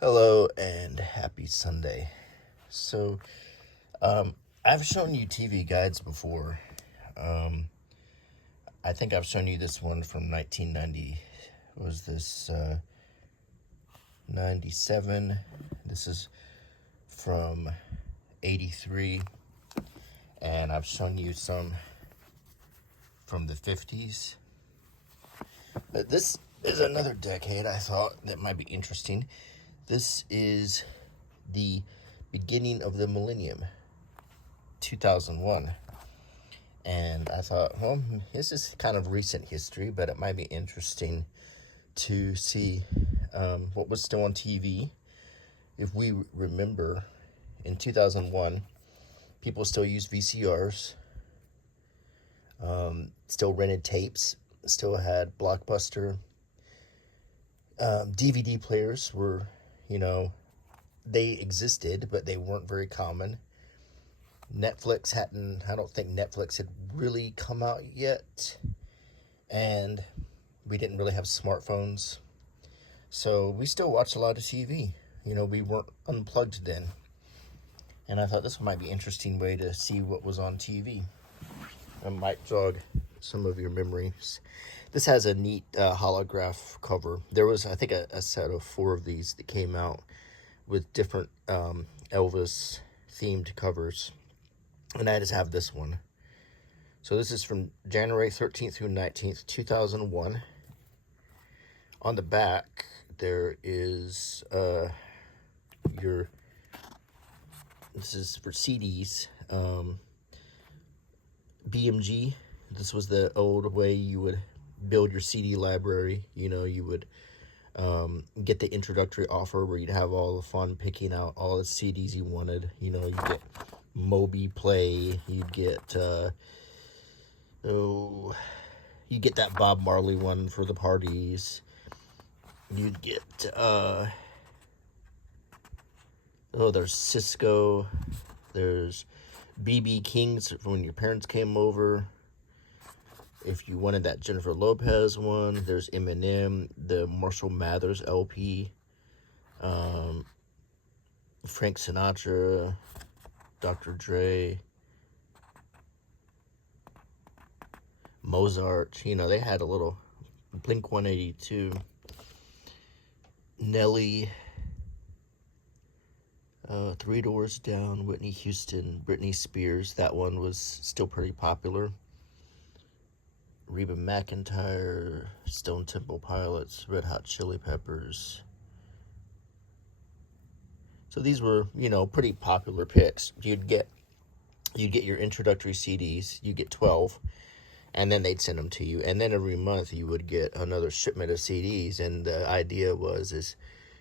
Hello and happy Sunday. So, I've shown you TV guides before. Um, I think I've shown you this one from 1990. Was this 97? This is from 83. And I've shown you some from the 50s. But this is another decade I thought that might be interesting. This is the beginning of the millennium, 2001. And I thought, well, this is kind of recent history, but it might be interesting to see what was still on TV. If we remember, in 2001, people still used VCRs, still rented tapes, still had Blockbuster. DVD players were, they existed, but they weren't very common. I don't think Netflix had really come out yet. And we didn't really have smartphones. So we still watched a lot of TV. We weren't unplugged then. And I thought this might be an interesting way to see what was on TV. It might jog some of your memories. This has a neat holograph cover. There was, I think, a set of 4 of these that came out with different Elvis themed covers. And I just have this one. So this is from January 13th through 19th, 2001. On the back, there is this is for CDs. BMG. This was the old way you would build your CD library. You would get the introductory offer where you'd have all the fun picking out all the CDs you wanted. You get Moby Play. You'd get you get that Bob Marley one for the parties. You'd get there's Cisco. There's BB King's for when your parents came over. If you wanted that Jennifer Lopez one, there's Eminem, the Marshall Mathers LP, Frank Sinatra, Dr. Dre, Mozart. They had a little Blink 182, Nelly, Three Doors Down, Whitney Houston, Britney Spears. That one was still pretty popular. Reba McEntire, Stone Temple Pilots, Red Hot Chili Peppers. So these were, pretty popular picks. You'd get your introductory CDs. You get 12, and then they'd send them to you. And then every month you would get another shipment of CDs. And the idea is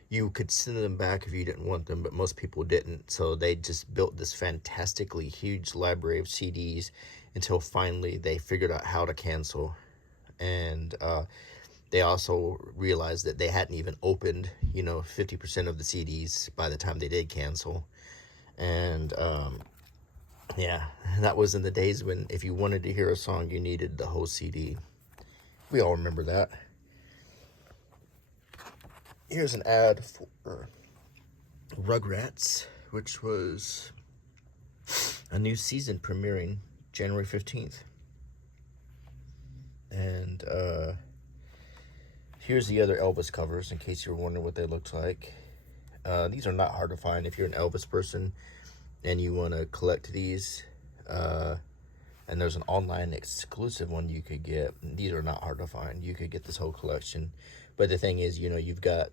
you could send them back if you didn't want them, but most people didn't. So they just built this fantastically huge library of CDs until finally they figured out how to cancel. And they also realized that they hadn't even opened, 50% of the CDs by the time they did cancel. And that was in the days when if you wanted to hear a song, you needed the whole CD. We all remember that. Here's an ad for Rugrats, which was a new season premiering January 15th. And here's the other Elvis covers in case you're wondering what they looked like. These are not hard to find if you're an Elvis person and you want to collect these. And there's an online exclusive one you could get. These are not hard to find. You could get this whole collection. But the thing is, you've got,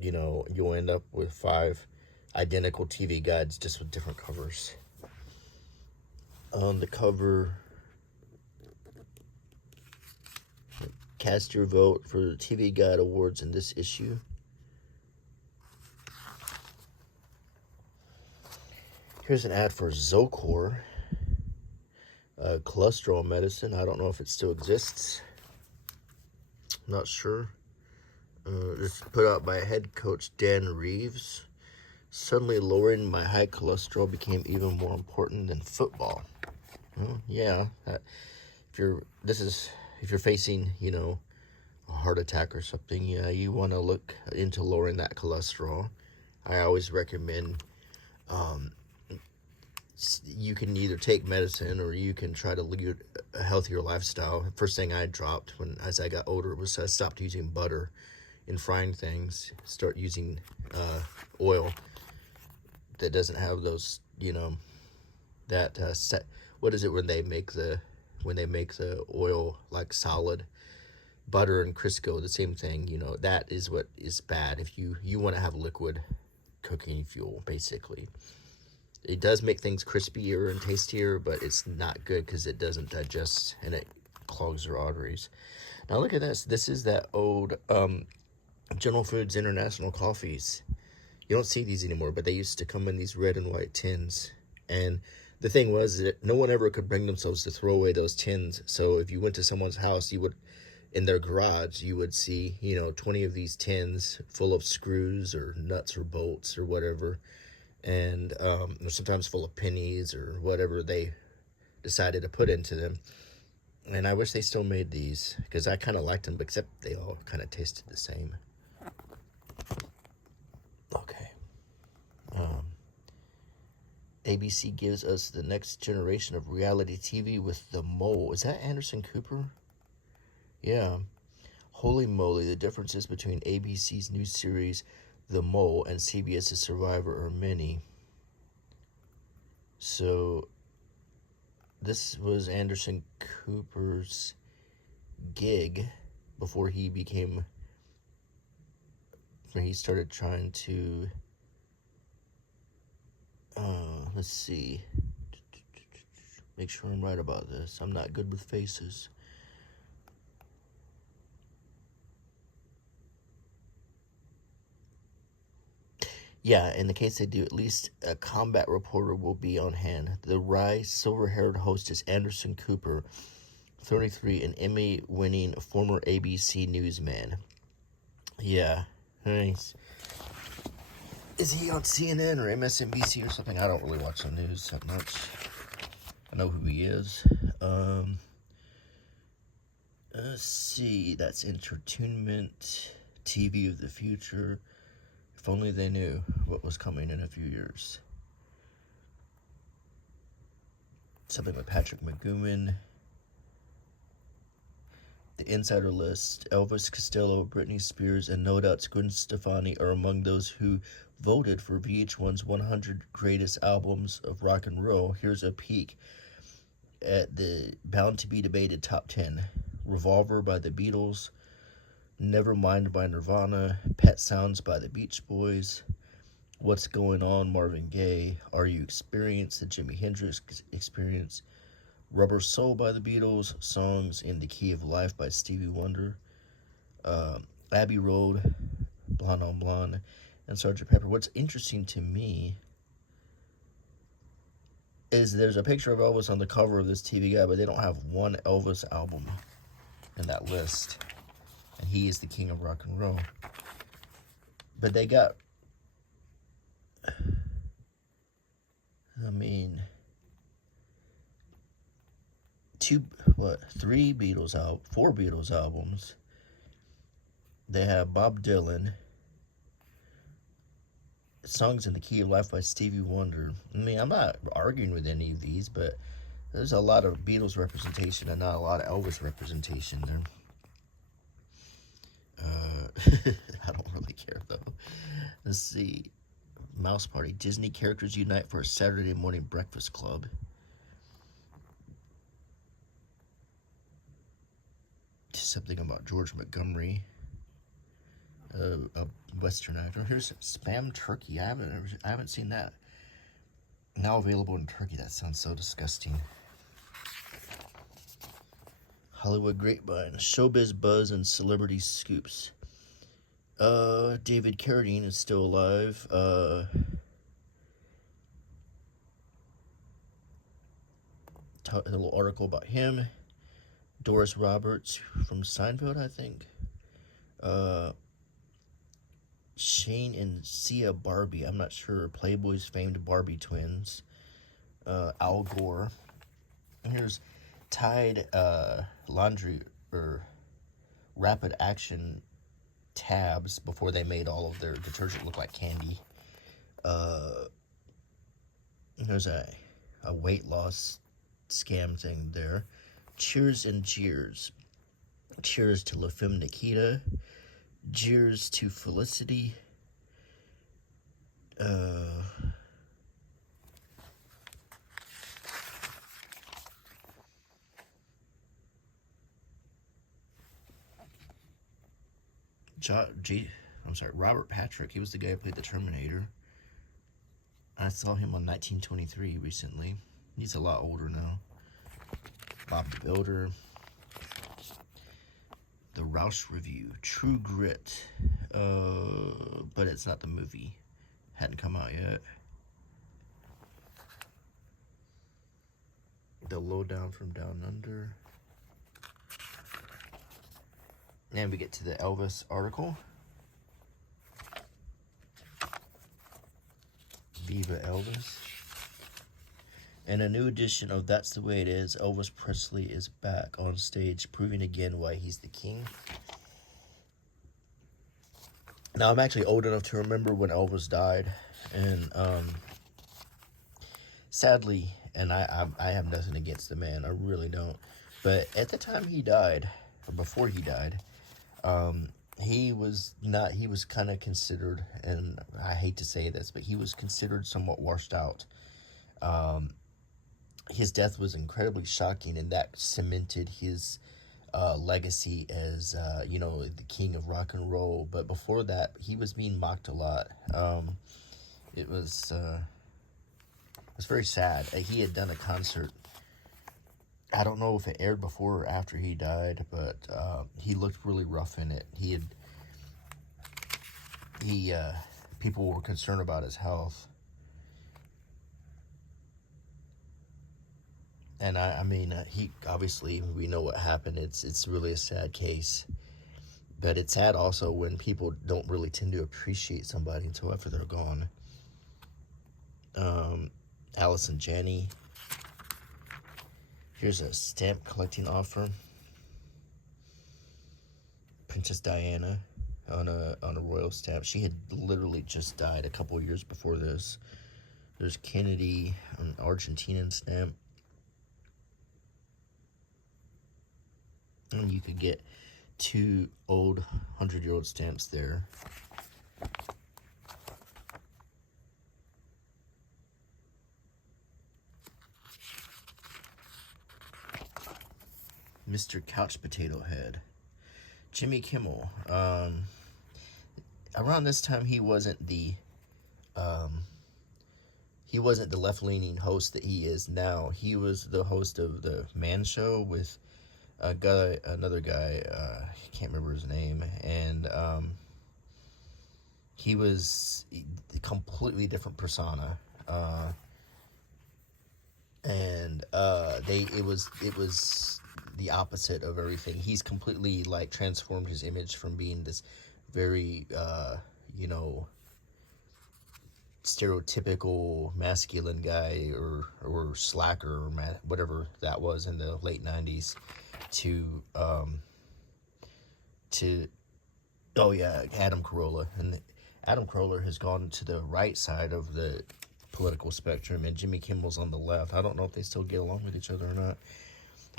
you'll end up with 5 identical TV guides just with different covers. On the cover, cast your vote for the TV Guide Awards in this issue. Here's an ad for Zocor, cholesterol medicine. I don't know if it still exists. Not sure. It's put out by head coach Dan Reeves. Suddenly lowering my high cholesterol became even more important than football. If you're facing, a heart attack or something, you want to look into lowering that cholesterol. I always recommend you can either take medicine or you can try to lead a healthier lifestyle. First thing I dropped as I got older was I stopped using butter in frying things. Start using oil that doesn't have those, that set. What is it when they make the oil like solid? Butter and Crisco, the same thing. That is what is bad. If you want to have liquid cooking fuel, basically. It does make things crispier and tastier, but it's not good because it doesn't digest and it clogs your arteries. Now look at this. This is that old General Foods International coffees. You don't see these anymore, but they used to come in these red and white tins. And the thing was that no one ever could bring themselves to throw away those tins. So if you went to someone's house, in their garage, you would see, 20 of these tins full of screws or nuts or bolts or whatever. And they're sometimes full of pennies or whatever they decided to put into them. And I wish they still made these because I kind of liked them, except they all kind of tasted the same. Okay. ABC gives us the next generation of reality TV with The Mole. Is that Anderson Cooper? Yeah. Holy moly, the differences between ABC's new series The Mole and CBS's Survivor are many. So this was Anderson Cooper's gig before he started trying to let's see, make sure I'm right about this. I'm not good with faces. Yeah, in the case they do, at least a combat reporter will be on hand. The wry, silver-haired host is Anderson Cooper, 33, an Emmy-winning former ABC newsman. Yeah, nice. Is he on CNN or MSNBC or something? I don't really watch the news that much. I know who he is. Let's see. That's Entertainment, TV of the Future. If only they knew what was coming in a few years. Something with Patrick McGowan. The Insider List. Elvis Costello, Britney Spears, and no doubt Gwen Stefani are among those who voted for VH1's 100 Greatest Albums of Rock and Roll. Here's a peek at the bound-to-be-debated top 10. Revolver by the Beatles. Nevermind by Nirvana. Pet Sounds by the Beach Boys. What's Going On, Marvin Gaye. Are You Experienced, the Jimi Hendrix Experience. Rubber Soul by the Beatles. Songs in the Key of Life by Stevie Wonder. Abbey Road, Blonde on Blonde, and Sgt. Pepper. What's interesting to me is there's a picture of Elvis on the cover of this TV guide, but they don't have one Elvis album in that list. And he is the king of rock and roll. But they got, four Beatles albums. They have Bob Dylan, Songs in the Key of Life by Stevie Wonder. I'm not arguing with any of these, but there's a lot of Beatles representation and not a lot of Elvis representation there. I don't really care, though. Let's see. Mouse Party. Disney characters unite for a Saturday morning breakfast club. Something about George Montgomery, a Western actor. Here's Spam Turkey. I haven't seen that. Now available in Turkey. That sounds so disgusting. Hollywood Grapevine. Showbiz Buzz and Celebrity Scoops. David Carradine is still alive. A little article about him. Doris Roberts from Seinfeld, I think. Shane and Sia Barbie. I'm not sure. Playboy's famed Barbie twins. Al Gore. And here's Tide laundry or rapid action tabs before they made all of their detergent look like candy. There's a weight loss scam thing there. Cheers and jeers. Cheers to La Femme Nikita. Jeers to Felicity. Robert Patrick. He was the guy who played the Terminator. I saw him on 1923 recently. He's a lot older now. Bob the Builder. The Roush Review. True Grit. But it's not the movie. Hadn't come out yet. The Lowdown from Down Under. And we get to the Elvis article. Viva Elvis. And a new edition of That's the Way It Is. Elvis Presley is back on stage, proving again why he's the king. Now, I'm actually old enough to remember when Elvis died. And sadly, and I have nothing against the man. I really don't. But at the time he died, or before he died, he was kind of considered, and I hate to say this, but he was considered somewhat washed out. His death was incredibly shocking, and that cemented his legacy as, the king of rock and roll. But before that, he was being mocked a lot. It was very sad. He had done a concert. I don't know if it aired before or after he died, but he looked really rough in it. People were concerned about his health. And he obviously, we know what happened. It's really a sad case. But it's sad also when people don't really tend to appreciate somebody until after they're gone. Allison Janney. Here's a stamp collecting offer. Princess Diana on a royal stamp. She had literally just died a couple of years before this. There's Kennedy, an Argentinian stamp. And you could get 2 old 100-year-old stamps there. Mr. Couch Potato Head. Jimmy Kimmel. Around this time, he wasn't the left-leaning host that he is now. He was the host of the Man Show with another guy. I can't remember his name, and he was a completely different persona. It was the opposite of everything. He's completely transformed his image from being this very stereotypical masculine guy or slacker or whatever that was in the late 90s to Adam Carolla. And Adam Carolla has gone to the right side of the political spectrum, and Jimmy Kimmel's on the left. I don't know if they still get along with each other or not.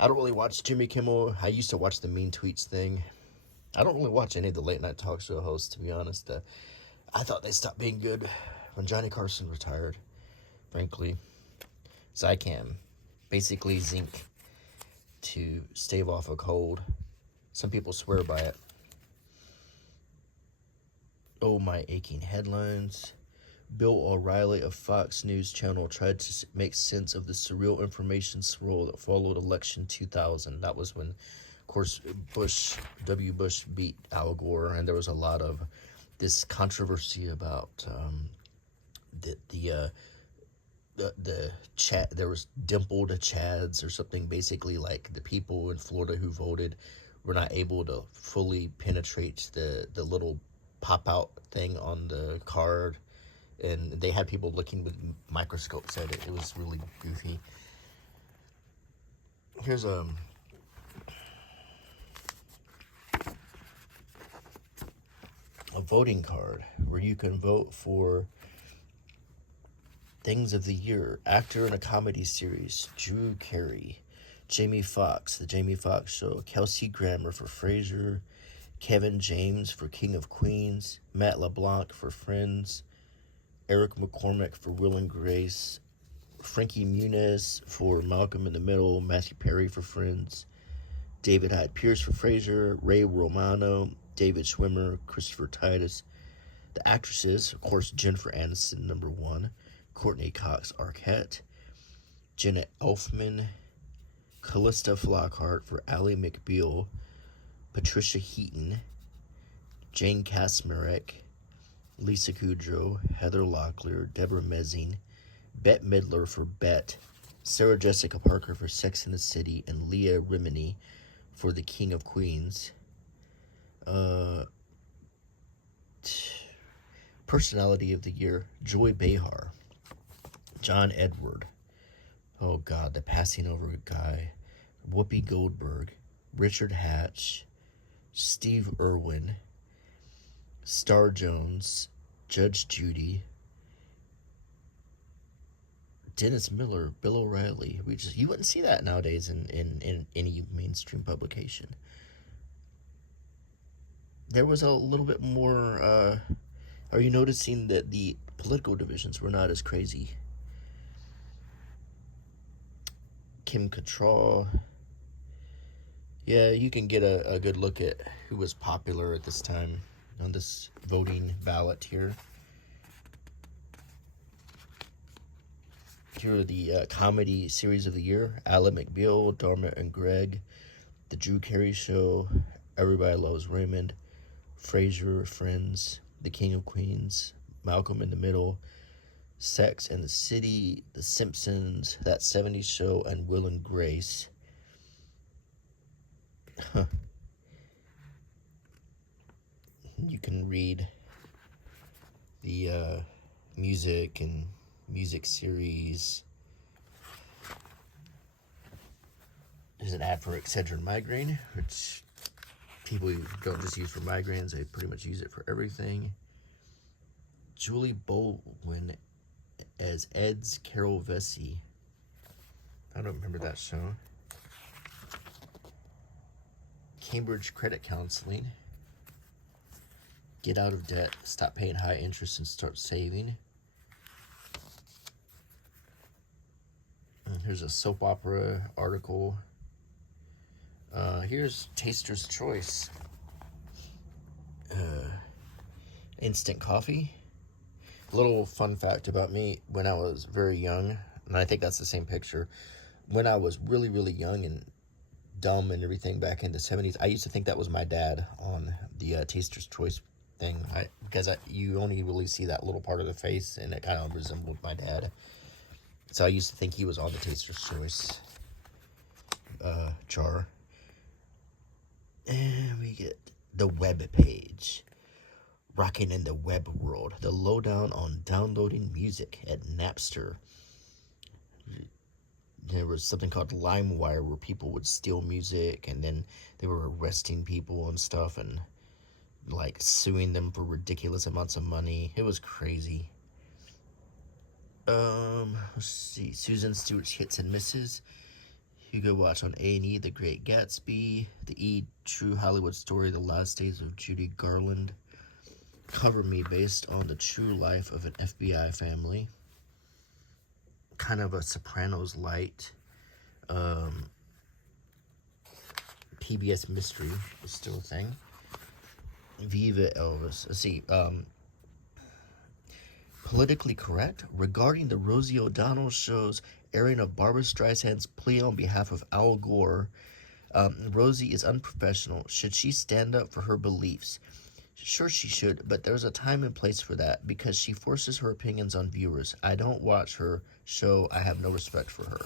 I don't really watch Jimmy Kimmel. I used to watch the Mean Tweets thing. I don't really watch any of the late night talk show hosts, to be honest. I thought they stopped being good when Johnny Carson retired, frankly. Zicam, basically zinc to stave off a cold. Some people swear by it. Oh, my aching headlines. Bill O'Reilly of Fox News Channel tried to make sense of the surreal information swirl that followed election 2000. That was when, of course, W. Bush beat Al Gore, and there was a lot of this controversy about the chat. There was dimpled chads or something. Basically, like the people in Florida who voted were not able to fully penetrate the little pop out thing on the card. And they had people looking with microscopes at it. It was really goofy. Here's a voting card where you can vote for Things of the year. Actor in a comedy series, Drew Carey. Jamie Foxx, The Jamie Foxx Show. Kelsey Grammer for Frasier. Kevin James for King of Queens. Matt LeBlanc for Friends. Eric McCormack for Will and Grace. Frankie Muniz for Malcolm in the Middle. Matthew Perry for Friends. David Hyde Pierce for Frasier. Ray Romano. David Schwimmer. Christopher Titus. The actresses, of course, Jennifer Aniston, number 1. Courtney Cox Arquette. Jenna Elfman. Callista Flockhart for Ally McBeal. Patricia Heaton. Jane Kasmarek. Lisa Kudrow. Heather Locklear. Deborah Messing. Bette Midler for Bet. Sarah Jessica Parker for Sex and the City. And Leah Remini for The King of Queens. Personality of the year, Joy Behar. John Edward. Oh God, the passing over guy. Whoopi Goldberg. Richard Hatch. Steve Irwin. Star Jones. Judge Judy. Dennis Miller. Bill O'Reilly. You wouldn't see that nowadays in any mainstream publication. There was a little bit more, are you noticing that the political divisions were not as crazy? Kim Cattrall. Yeah, you can get a good look at who was popular at this time on this voting ballot here. Here are the comedy series of the year. Ally McBeal, Dharma and Greg, The Drew Carey Show, Everybody Loves Raymond, Frasier, Friends, The King of Queens, Malcolm in the Middle, Sex and the City, The Simpsons, That 70s Show, and Will and Grace. You can read the music and music series. There's an ad for Excedrin migraine, which people don't just use for migraines, they pretty much use it for everything. Julie Bowen as Ed's Carol Vesey. I don't remember that show. Cambridge Credit Counseling. Get out of debt, stop paying high interest and start saving. And here's a soap opera article. Here's Taster's Choice. Instant coffee. Little fun fact about me, when I was very young, and I think that's the same picture, when I was really, really young and dumb and everything back in the 70s, I used to think that was my dad on the Taster's Choice thing, because you only really see that little part of the face, and it kind of resembled my dad. So I used to think he was on the Taster's Choice jar. And we get the web page. Rocking in the web world. The lowdown on downloading music at Napster. There was something called LimeWire where people would steal music, and then they were arresting people and stuff and like suing them for ridiculous amounts of money. It was crazy. Let's see. Susan Stewart's Hits and Misses. You go watch on A&E The Great Gatsby. The E! True Hollywood Story, The Last Days of Judy Garland. Cover Me, based on the true life of an FBI family. Kind of a Sopranos light. PBS Mystery is still a thing. Viva Elvis. Let's see. Politically Correct. Regarding the Rosie O'Donnell show's airing of Barbra Streisand's plea on behalf of Al Gore, Rosie is unprofessional. Should she stand up for her beliefs? Sure she should, but there's a time and place for that, because she forces her opinions on viewers. I don't watch her show. I have no respect for her.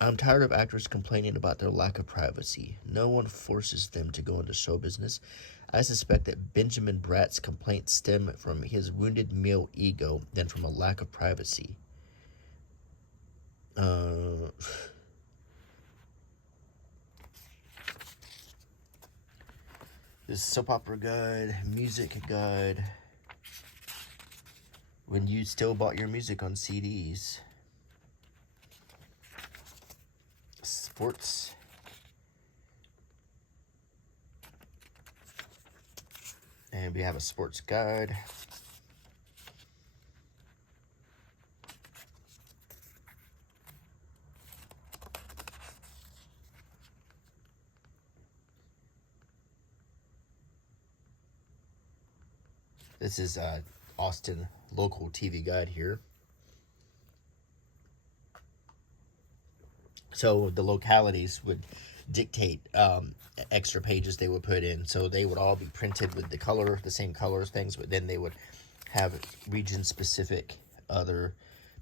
I'm tired of actors complaining about their lack of privacy. No one forces them to go into show business. I suspect that Benjamin Bratt's complaints stem from his wounded male ego than from a lack of privacy. This soap opera guide, music guide, when you still bought your music on CDs. Sports. And we have a sports guide. This is Austin local TV guide here. So the localities would dictate extra pages they would put in. So they would all be printed with the same colors, things, but then they would have region-specific other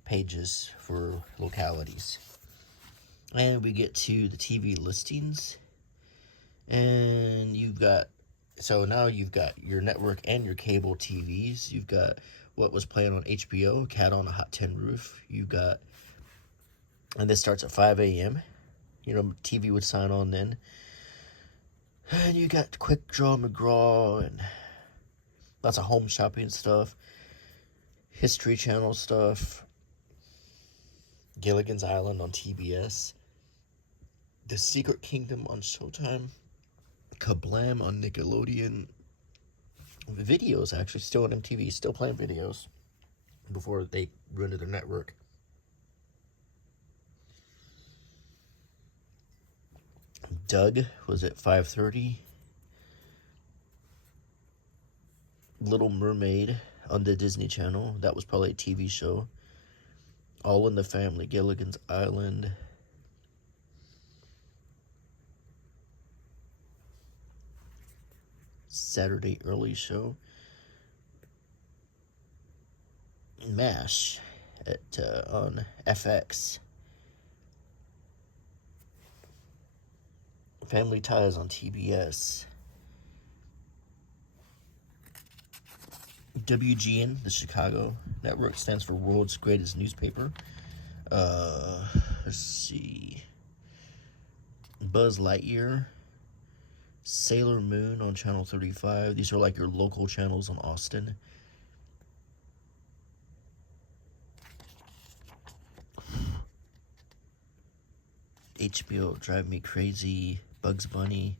pages for localities. And we get to the TV listings. And so now you've got your network and your cable TVs. You've got what was playing on HBO, Cat on a Hot Tin Roof. And this starts at 5 a.m. TV would sign on then. And you got Quick Draw McGraw and lots of home shopping stuff. History Channel stuff. Gilligan's Island on TBS. The Secret Kingdom on Showtime. Kablam on Nickelodeon. Videos, actually, still on MTV, still playing videos before they ruined their network. Doug was at 5:30. Little Mermaid on the Disney Channel. That was probably a TV show. All in the Family, Gilligan's Island. Saturday Early Show. MASH on FX. Family Ties on TBS. WGN, the Chicago network, stands for World's Greatest Newspaper. Let's see. Buzz Lightyear. Sailor Moon on Channel 35. These are like your local channels in Austin. HBO Drive Me Crazy. Bugs Bunny.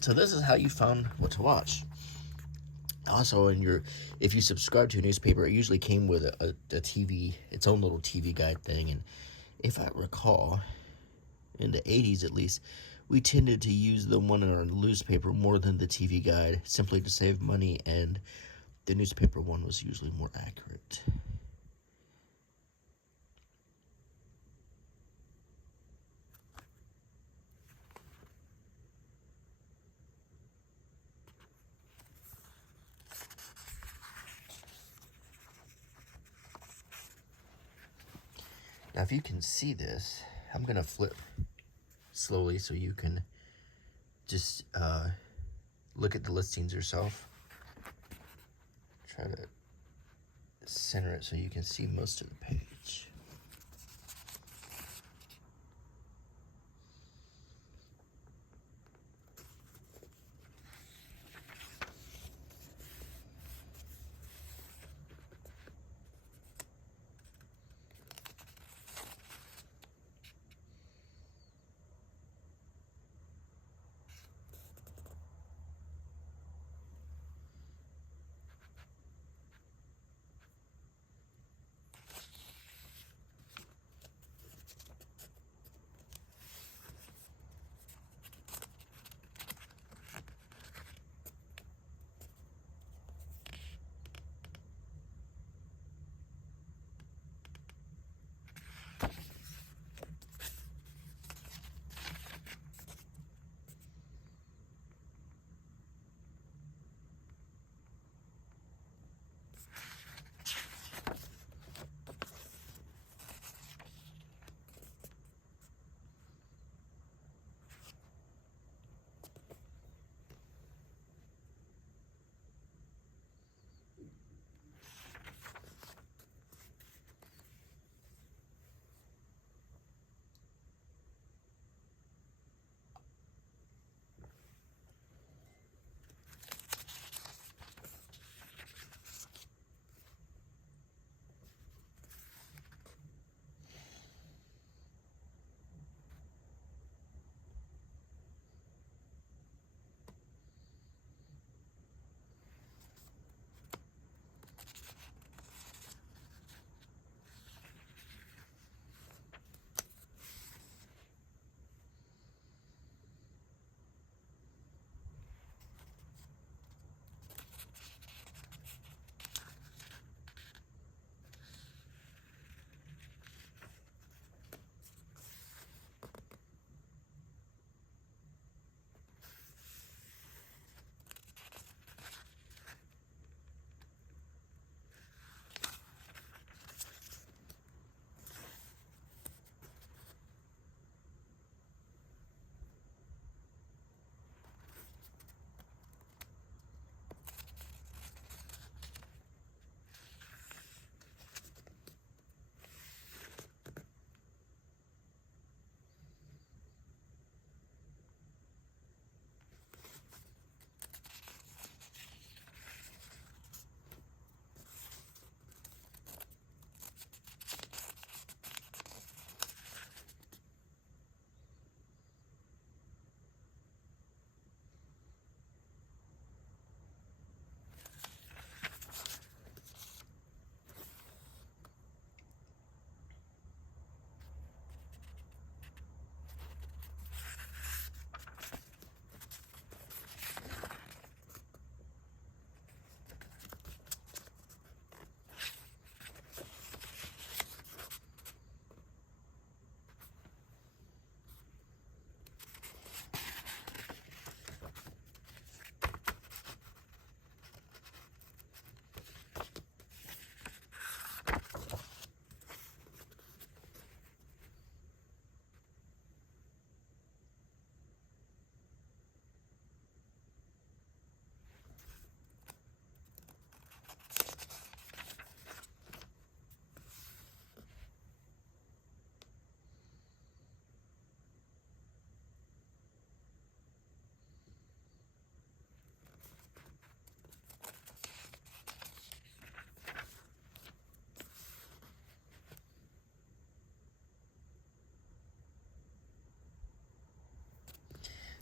So this is how you found what to watch. Also, if you subscribe to a newspaper, it usually came with a TV, its own little TV guide thing. And if I recall, in the 80s at least, we tended to use the one in our newspaper more than the TV guide, simply to save money, and the newspaper one was usually more accurate. Now, if you can see this, I'm going to flip slowly so you can just look at the listings yourself. Try to center it so you can see most of the page.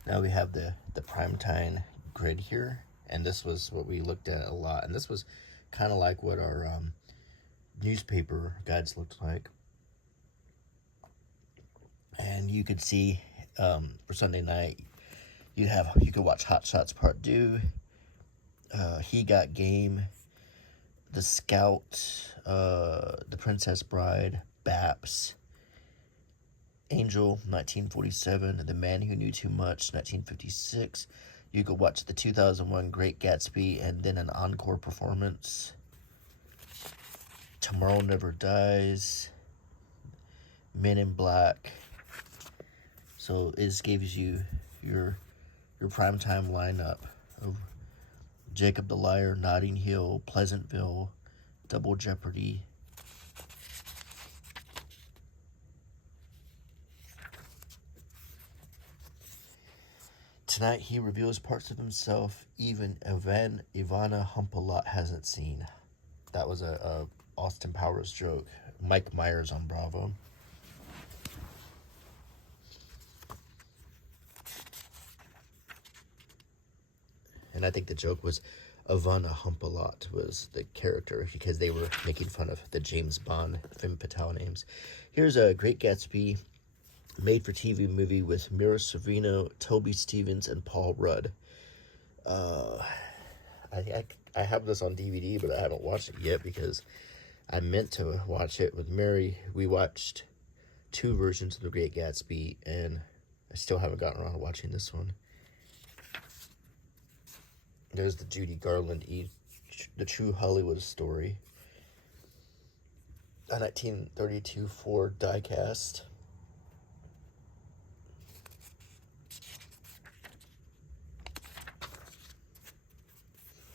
Now we have the primetime grid here, and this was what we looked at a lot, and this was kind of like what our newspaper guides looked like. And you could see for Sunday night, you could watch Hot Shots Part 2, He Got Game, The Scout, The Princess Bride, Baps, Angel, 1947, The Man Who Knew Too Much, 1956. You could watch the 2001 Great Gatsby and then an encore performance. Tomorrow Never Dies, Men in Black. So it gives you your primetime lineup of Jacob the Liar, Notting Hill, Pleasantville, Double Jeopardy. Tonight he reveals parts of himself even Ivana Humpalot hasn't seen. That was a Austin Powers joke. Mike Myers on Bravo. And I think the joke was Ivana Humpalot was the character because they were making fun of the James Bond femme fatale names. Here's a Great Gatsby made-for-TV movie with Mira Sorvino, Toby Stephens, and Paul Rudd. I have this on DVD, but I haven't watched it yet because I meant to watch it with Mary. We watched 2 versions of The Great Gatsby, and I still haven't gotten around to watching this one. There's the Judy Garland, The True Hollywood Story. A 1932 Ford diecast.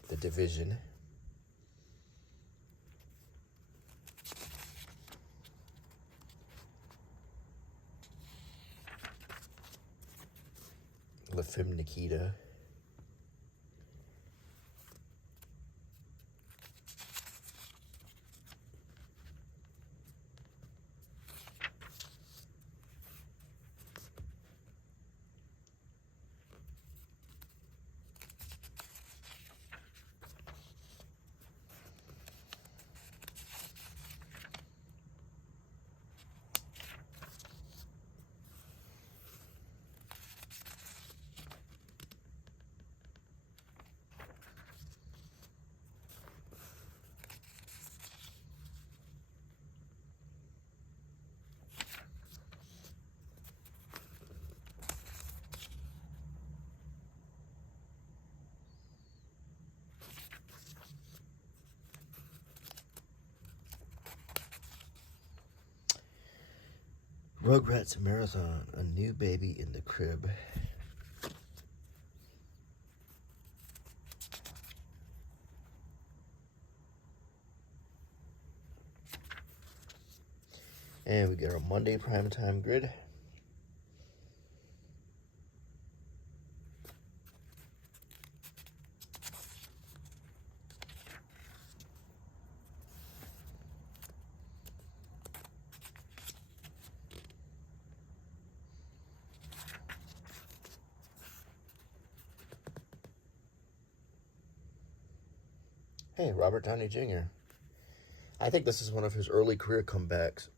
The Division. La Femme Nikita. Rugrats Marathon, A New Baby in the Crib. And we get our Monday primetime grid. Hey, Robert Downey Jr. I think this is one of his early career comebacks.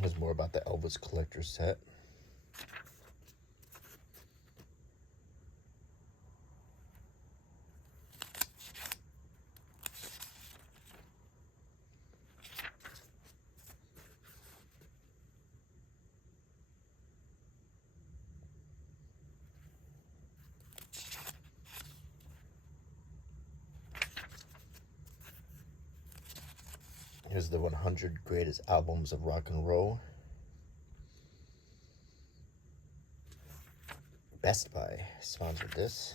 Here's more about the Elvis collector set. Here's the 100 greatest albums of rock and roll. Best Buy sponsored this.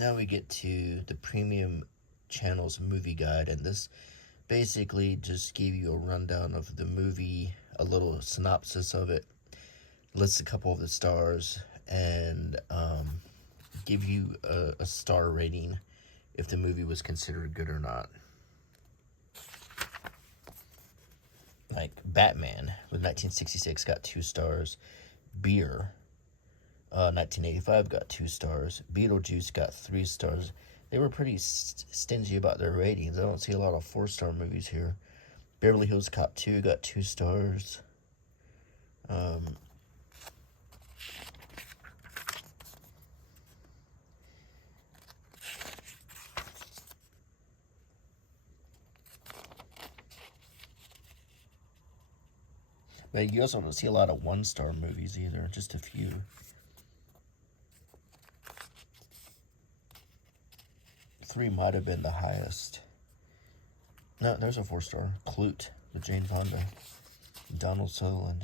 Now we get to the premium channels movie guide, and this basically just gave you a rundown of the movie, a little synopsis of it, lists a couple of the stars, and give you a star rating if the movie was considered good or not. Like Batman with 1966 got 2 stars. Beer, 1985 got 2 stars. Beetlejuice got 3 stars. They were pretty stingy about their ratings. I don't see a lot of 4-star movies here. Beverly Hills Cop 2 got 2 stars. But you also don't see a lot of 1-star movies either, just a few. Three might have been the highest. No, there's a 4-star. Clute with Jane Fonda. Donald Sutherland.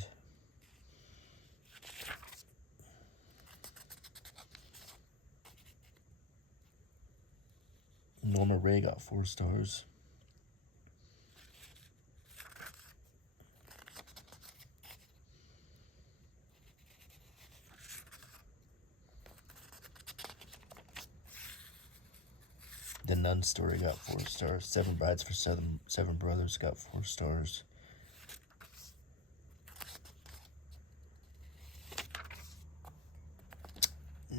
Norma Ray got 4 stars. The Nun Story got 4 stars. 7 Brides for Seven Brothers got 4 stars.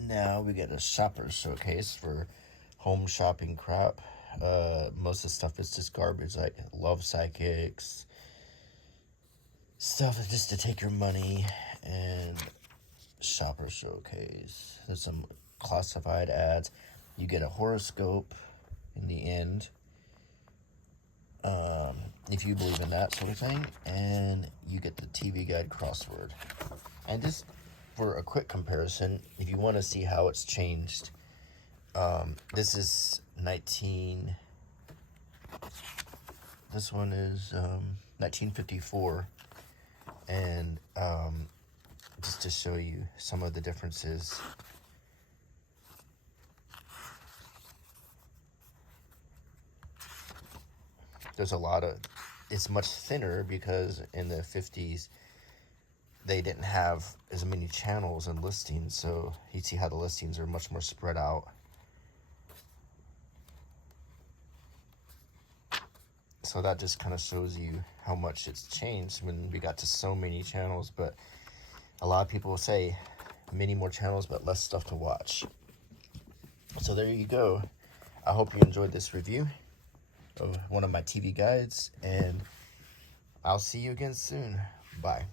Now we get a shopper showcase for home shopping crap. Most of the stuff is just garbage, like Love Psychics, stuff just to take your money, and shopper showcase. There's some classified ads. You get a horoscope in the end, if you believe in that sort of thing, and you get the TV Guide crossword. And just for a quick comparison, if you want to see how it's changed, this is this one is 1954, and just to show you some of the differences. There's a lot of, it's much thinner because in the 50s, they didn't have as many channels and listings, so you see how the listings are much more spread out. So that just kind of shows you how much it's changed when we got to so many channels, but a lot of people will say many more channels, but less stuff to watch. So there you go. I hope you enjoyed this review of one of my TV guides, and I'll see you again soon. Bye.